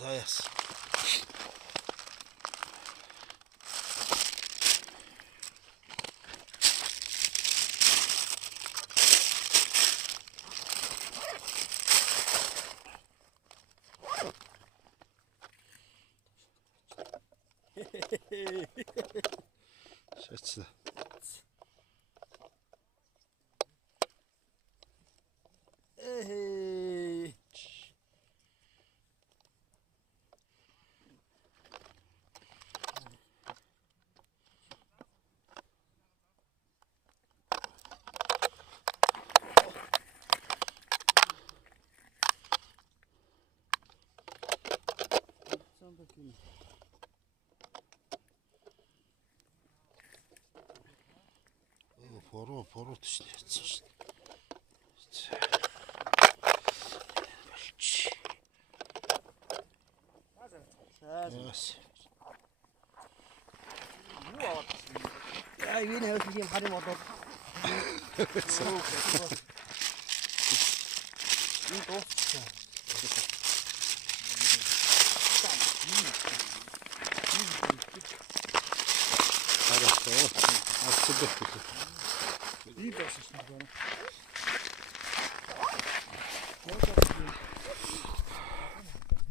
Заяс. Шатсна. Эй. Пору тишнеется. Yes. 야, 위에 어떻게 발이 못 와. 이거 Хорошо. Отсюда. 이 버스 snabbare.